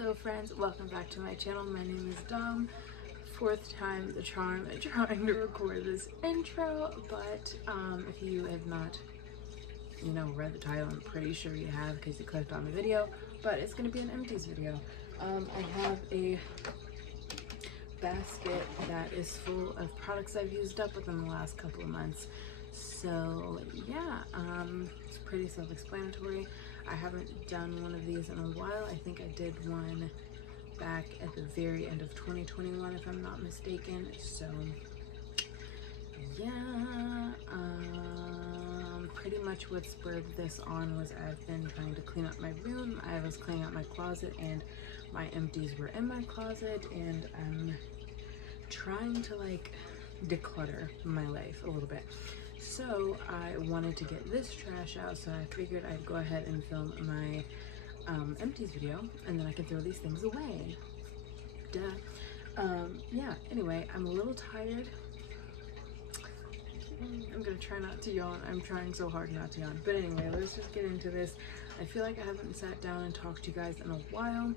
Hello friends, welcome back to my channel. My name is Dom. Fourth time the charm at trying to record this intro, but if you have not, read the title, I'm pretty sure you have because you clicked on the video, but it's going to be an empties video. I have a basket that is full of products I've used up within the last couple of months. So yeah, it's pretty self-explanatory. I haven't done one of these in a while. I think I did one back at the very end of 2021 if I'm not mistaken. So yeah, pretty much what spurred this on was I've been trying to clean up my room. I was cleaning out my closet and my empties were in my closet, and I'm trying to declutter my life a little bit. So I wanted to get this trash out, so I figured I'd go ahead and film my empties video, and then I can throw these things away. Duh. Yeah, anyway, I'm a little tired. I'm gonna try not to yawn. I'm trying so hard not to yawn. But anyway, let's just get into this. I feel like I haven't sat down and talked to you guys in a while.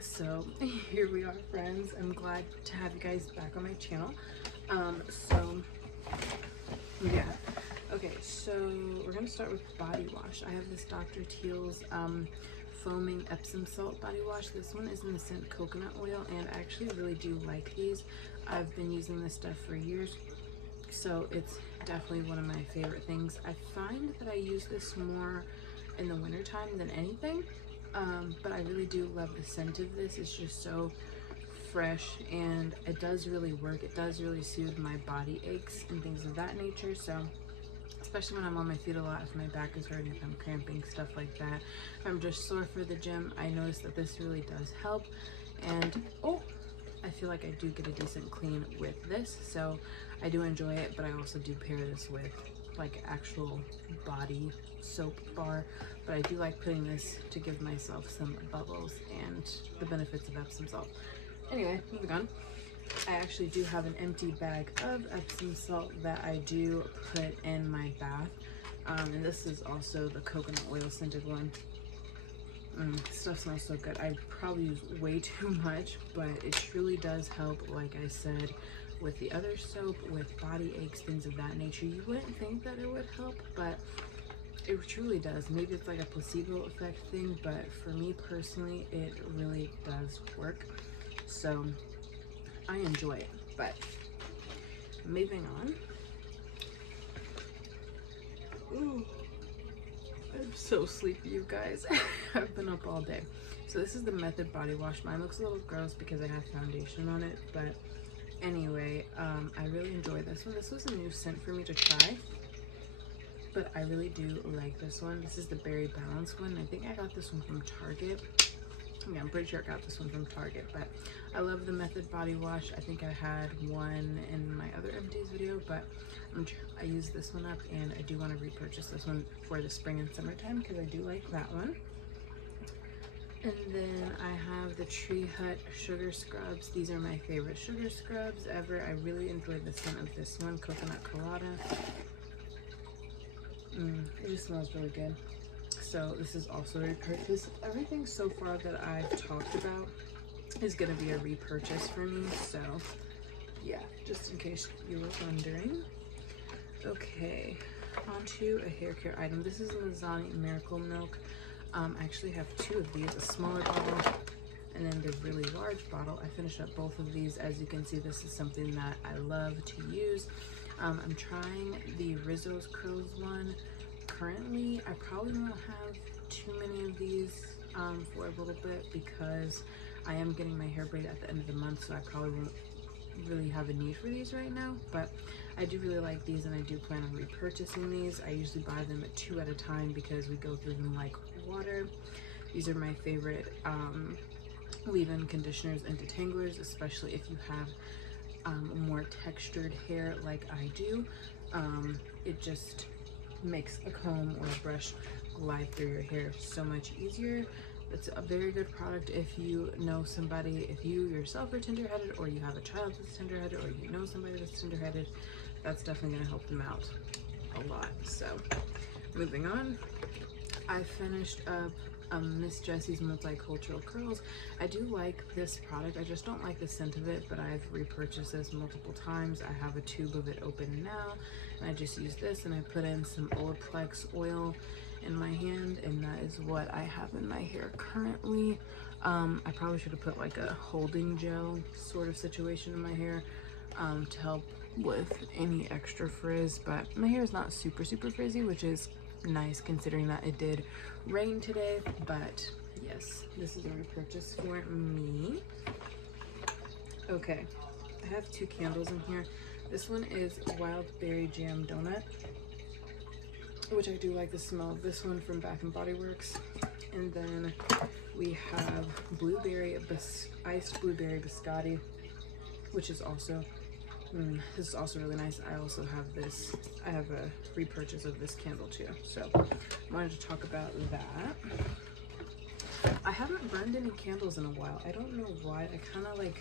So here we are, friends. I'm glad to have you guys back on my channel. Yeah, okay, so we're gonna start with body wash. I have this Dr. Teal's foaming Epsom salt body wash. This one is in the scent coconut oil, and I actually really do like these. I've been using this stuff for years, so it's definitely one of my favorite things. I find that I use this more in the wintertime than anything, but I really do love the scent of this. It's just so fresh, and it does really work. It does really soothe my body aches and things of that nature. So especially when I'm on my feet a lot, if my back is hurting, if I'm cramping, stuff like that, if I'm just sore for the gym, I notice that this really does help. And I feel like I do get a decent clean with this, so I do enjoy it. But I also do pair this with actual body soap bar, but I do like putting this to give myself some bubbles and the benefits of Epsom salt. Anyway, moving on. I actually do have an empty bag of Epsom salt that I do put in my bath. And this is also the coconut oil scented one. Stuff smells so good. I probably use way too much, but it truly does help, like I said, with the other soap, with body aches, things of that nature. You wouldn't think that it would help, but it truly does. Maybe it's like a placebo effect thing, but for me personally, it really does work. So I enjoy it. But moving on. Ooh, I'm so sleepy, you guys. I've been up all day. So this is the Method body wash. Mine looks a little gross because I have foundation on it, but anyway, I really enjoy this one. This was a new scent for me to try, but I really do like this one. This is the Berry Balance one. I think I got this one from Target. Yeah, I'm pretty sure I got this one from Target, but I love the Method body wash. I think I had one in my other empties video, but I used this one up, and I do want to repurchase this one for the spring and summertime because I do like that one. And then I have the Tree Hut Sugar Scrubs. These are my favorite sugar scrubs ever. I really enjoyed the scent of this one, Coconut Colada. It just smells really good. So this is also a repurchase. Everything so far that I've talked about is going to be a repurchase for me. So yeah, just in case you were wondering. Okay, onto a hair care item. This is Mazani Miracle Milk. I actually have two of these, a smaller bottle and then the really large bottle. I finished up both of these. As you can see, this is something that I love to use. I'm trying the Rizzo's Curls one. Currently, I probably won't have too many of these for a little bit because I am getting my hair braided at the end of the month, so I probably won't really have a need for these right now. But I do really like these, and I do plan on repurchasing these. I usually buy them at 2 at a time because we go through them like water. These are my favorite leave-in conditioners and detanglers, especially if you have more textured hair like I do. It just makes a comb or a brush glide through your hair so much easier. It's a very good product if you know somebody, if you yourself are tender-headed, or you have a child that's tender-headed, or you know somebody that's tender-headed. That's definitely going to help them out a lot. So moving on, I finished up Miss Jessie's Multicultural Curls. I do like this product, I just don't like the scent of it, but I've repurchased this multiple times. I have a tube of it open now, and I just use this, and I put in some Olaplex oil in my hand, and that is what I have in my hair currently. I probably should have put like a holding gel sort of situation in my hair to help with any extra frizz, but my hair is not super frizzy, which is nice considering that it did rain today. But yes, this is a repurchase for me. Okay, I have 2 candles in here. This one is Wild Berry Jam Donut, which I do like the smell of this one from Bath and Body Works. And then we have iced blueberry biscotti, which is also this is also really nice. I also have this, I have a repurchase of this candle too, so I wanted to talk about that. I haven't burned any candles in a while. I don't know why. I kind of like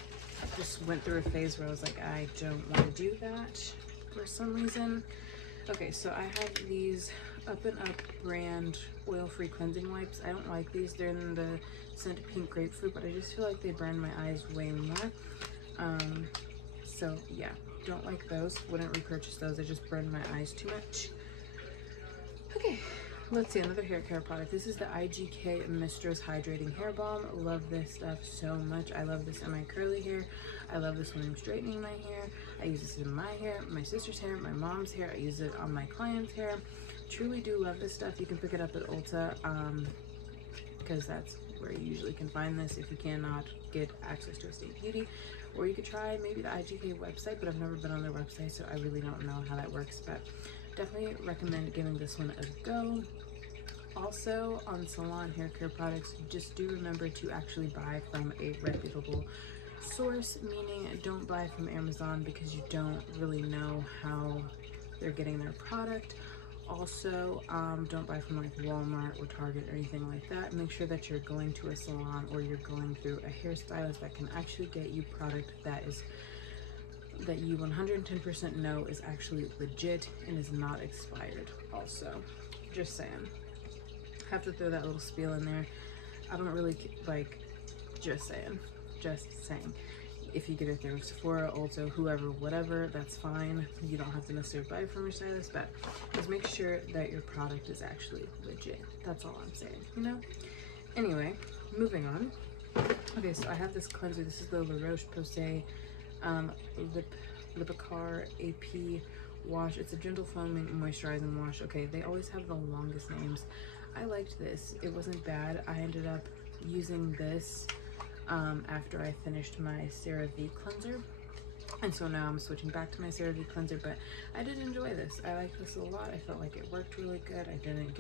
just went through a phase where I was like, I don't want to do that for some reason. Okay, so I have these Up and Up brand oil-free cleansing wipes. I don't like these. They're in the scent pink grapefruit, but I just feel like they burn my eyes way more. So yeah, don't like those. Wouldn't repurchase those. They just burn my eyes too much. Okay, let's see, another hair care product. This is the IGK Mistress Hydrating Hair Balm. Love this stuff so much. I love this in my curly hair. I love this when I'm straightening my hair. I use this in my hair, my sister's hair, my mom's hair. I use it on my client's hair. Truly do love this stuff. You can pick it up at Ulta because that's where you usually can find this if you cannot get access to Estate Beauty. Or you could try maybe the IGK website, but I've never been on their website, so I really don't know how that works, but definitely recommend giving this one a go. Also, on salon hair care products, just do remember to actually buy from a reputable source, meaning don't buy from Amazon because you don't really know how they're getting their product. Also, don't buy from like Walmart or Target or anything like that. Make sure that you're going to a salon or you're going through a hairstylist that can actually get you product that you 110% know is actually legit and is not expired. Also, just saying. Have to throw that little spiel in there. I don't really like, just saying. If you get it through Sephora, Ulta, whoever, whatever, that's fine. You don't have to necessarily buy it from your stylist, but just make sure that your product is actually legit. That's all I'm saying, you know? Anyway, moving on. Okay, so I have this cleanser. This is the La Roche-Posay Lipikar AP wash. It's a gentle foaming moisturizing wash. Okay, they always have the longest names. I liked this. It wasn't bad. I ended up using this after I finished my CeraVe cleanser, and so now I'm switching back to my CeraVe cleanser, but I did enjoy this. I liked this a lot. I felt like it worked really good. I didn't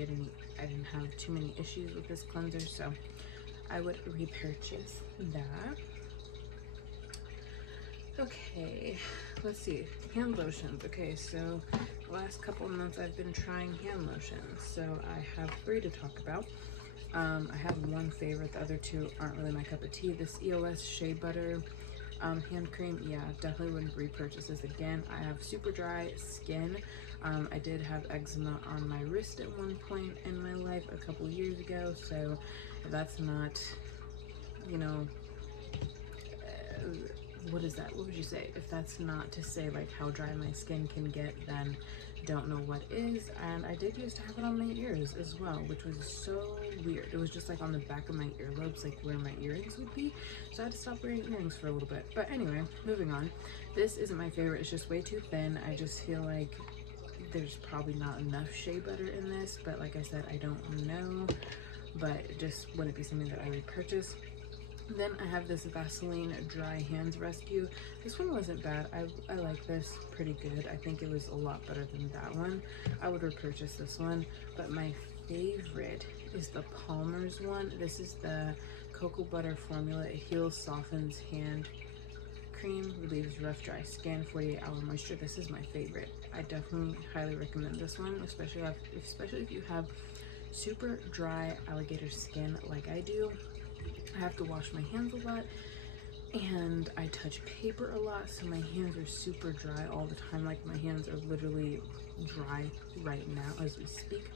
have too many issues with this cleanser, so I would repurchase that. Okay, let's see, hand lotions. Okay, so the last couple of months I've been trying hand lotions, so I have 3 to talk about. I have one favorite, the other 2 aren't really my cup of tea. This EOS Shea Butter hand cream, yeah, definitely wouldn't repurchase this again. I have super dry skin. I did have eczema on my wrist at one point in my life a couple years ago, so if that's not, you know, what is that? What would you say? If that's not to say like how dry my skin can get, then don't know what is. And I did used to have it on my ears as well, which was so weird. It was just like on the back of my earlobes, like where my earrings would be. So I had to stop wearing earrings for a little bit. But anyway, moving on. This isn't my favorite. It's just way too thin. I just feel like there's probably not enough shea butter in this. But like I said, I don't know. But it just wouldn't be something that I would purchase. Then I have this Vaseline Dry Hands Rescue. This one wasn't bad. I like this pretty good. I think it was a lot better than that one. I would repurchase this one. But my favorite is the Palmer's one. This is the cocoa butter formula. It heals, softens hand cream, relieves rough, dry skin, 48-hour moisture. This is my favorite. I definitely highly recommend this one, especially if you have super dry alligator skin like I do. I have to wash my hands a lot and I touch paper a lot, so my hands are super dry all the time. Like my hands are literally dry right now as we speak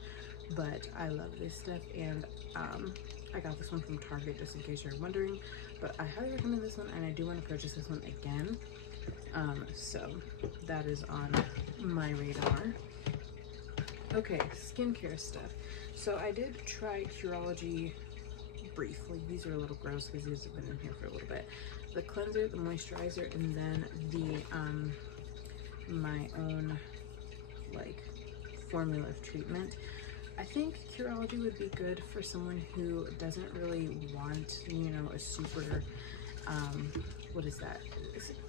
but I love this stuff, and I got this one from Target just in case you're wondering, but I highly recommend this one, and I do want to purchase this one again. So that is on my radar. Okay, skincare stuff. So I did try Curology briefly. These are a little gross because these have been in here for a little bit. The cleanser, the moisturizer, and then the my own like formula of treatment. I think Curology would be good for someone who doesn't really want, you know, a super what is that?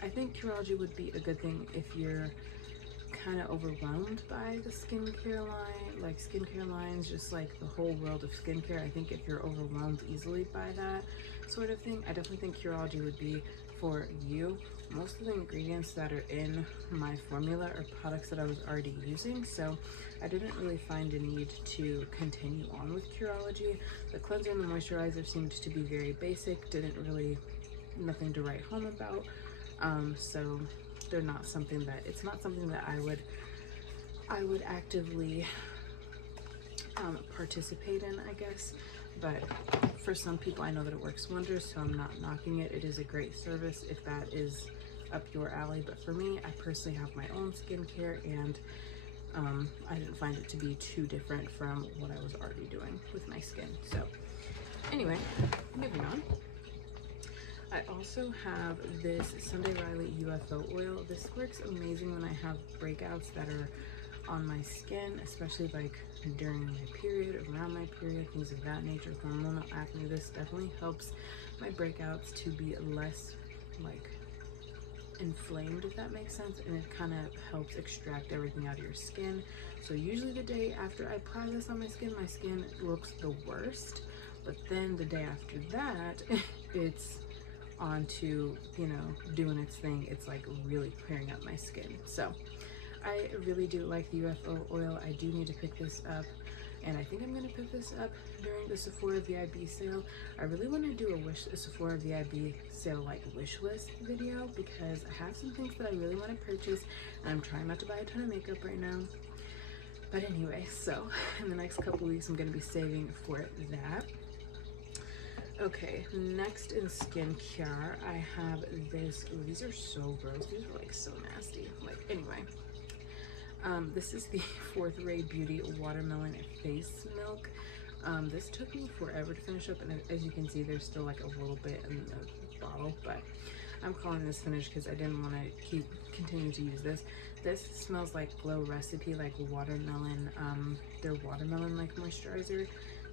I think Curology would be a good thing if you're kind of overwhelmed by the skincare line, like skincare lines, just like the whole world of skincare. I think if you're overwhelmed easily by that sort of thing, I definitely think Curology would be for you. Most of the ingredients that are in my formula are products that I was already using, so I didn't really find a need to continue on with Curology. The cleanser and the moisturizer seemed to be very basic, nothing to write home about. So they're not something that, it's not something that I would actively participate in, I guess. But for some people, I know that it works wonders, so I'm not knocking it. It is a great service if that is up your alley. But for me, I personally have my own skincare, and I didn't find it to be too different from what I was already doing with my skin. So anyway, moving on. I also have this Sunday Riley UFO oil. This works amazing when I have breakouts that are on my skin, especially like during my period, around my period, things of that nature, hormonal acne. This definitely helps my breakouts to be less like inflamed, if that makes sense, and it kind of helps extract everything out of your skin. So usually the day after I apply this on my skin looks the worst, but then the day after that, it's on to, you know, doing its thing. It's like really clearing up my skin. So I really do like the UFO oil. I do need to pick this up, and I think I'm gonna pick this up during the Sephora VIB sale. I really want to do a Sephora VIB sale like wish list video, because I have some things that I really want to purchase, and I'm trying not to buy a ton of makeup right now. But anyway, so in the next couple weeks I'm gonna be saving for that. Okay, next in skincare, I have this. Ooh, these are so gross. These are like so nasty. Like, anyway, this is the Fourth Ray Beauty Watermelon Face Milk. This took me forever to finish up, and as you can see, there's still like a little bit in the bottle, but I'm calling this finished because I didn't want to continue to use this. This smells like Glow Recipe, like watermelon, their watermelon like moisturizer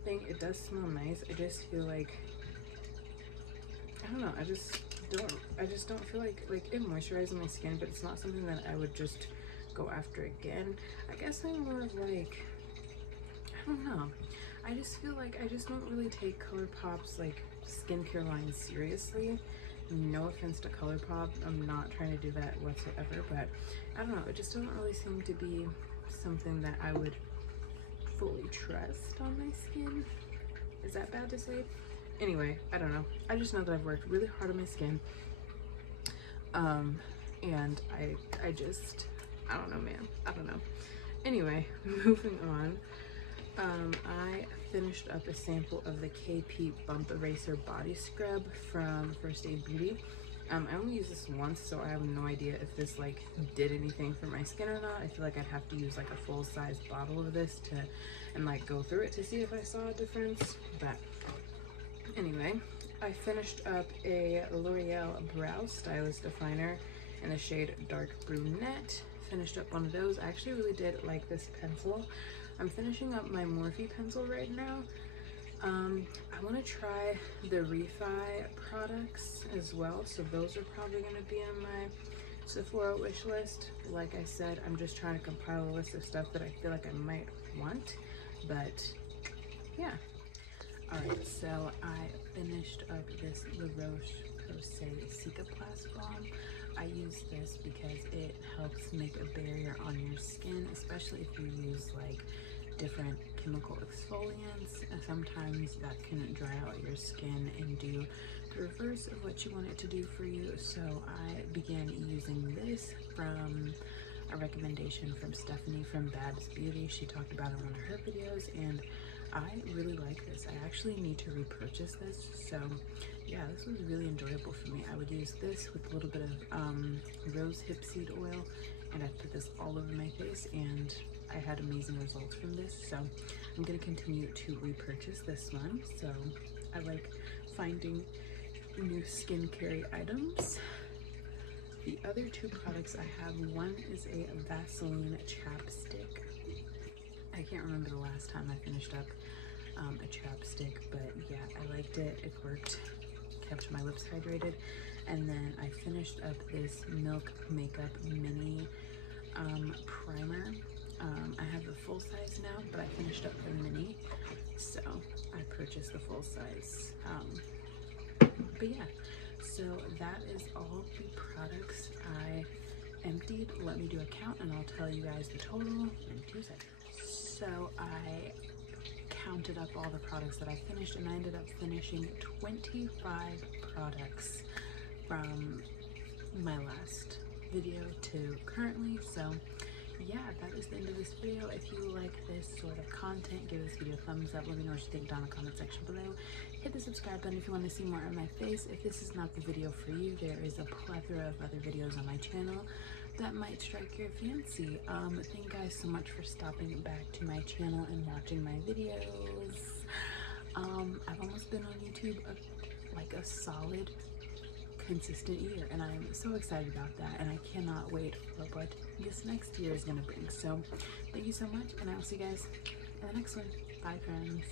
thing. It does smell nice. I just feel like, I don't know, I just don't feel like it moisturizes my skin, but it's not something that I would just go after again. I guess I'm more of like, I don't know, I just feel like I just don't really take ColourPop's like skincare line seriously. No offense to ColourPop, I'm not trying to do that whatsoever, but I don't know, it just doesn't really seem to be something that I would fully trust on my skin. Is that bad to say? Anyway, I don't know. I just know that I've worked really hard on my skin. And I just, I don't know, man. I don't know. Anyway, moving on. I finished up a sample of the KP Bump Eraser Body Scrub from First Aid Beauty. I only used this once, so I have no idea if this like did anything for my skin or not. I feel like I'd have to use like a full-size bottle of this and like go through it to see if I saw a difference. But anyway, I finished up a L'Oreal Brow Stylist Definer in the shade Dark Brunette. Finished up one of those. I actually really did like this pencil. I'm finishing up my Morphe pencil right now. I want to try the Refi products as well, so those are probably going to be on my Sephora wish list. Like I said, I'm just trying to compile a list of stuff that I feel like I might want, but yeah. Alright, so I finished up this La Roche-Posay Cicaplast Balm. I use this because it helps make a barrier on your skin, especially if you use like different chemical exfoliants. Sometimes that can dry out your skin and do the reverse of what you want it to do for you. So I began using this from a recommendation from Stephanie from Babs Beauty. She talked about it in one of her videos, and I really like this. I actually need to repurchase this, so yeah, this was really enjoyable for me. I would use this with a little bit of rose hip seed oil, and I put this all over my face, and I had amazing results from this. So I'm going to continue to repurchase this one. So I like finding new skincare items. The other two products I have, one is a Vaseline chapstick. I can't remember the last time I finished up a chapstick, but yeah, I liked it. It worked, kept my lips hydrated. And then I finished up this Milk Makeup Mini primer. I have the full size now, but I finished up the mini, so I purchased the full size. But yeah, so that is all the products I emptied. Let me do a count and I'll tell you guys the total in 2 seconds. So I counted up all the products that I finished, and I ended up finishing 25 products from my last video to currently. So yeah, that is the end of this video. If you like this sort of content, give this video a thumbs up. Let me know what you think down in the comment section below. Hit the subscribe button if you want to see more of my face. If this is not the video for you, there is a plethora of other videos on my channel that might strike your fancy. Thank you guys so much for stopping back to my channel and watching my videos. I've almost been on YouTube like a solid consistent year, and I'm so excited about that, and I cannot wait for what this next year is going to bring. So thank you so much, and I will see you guys in the next one. Bye, friends.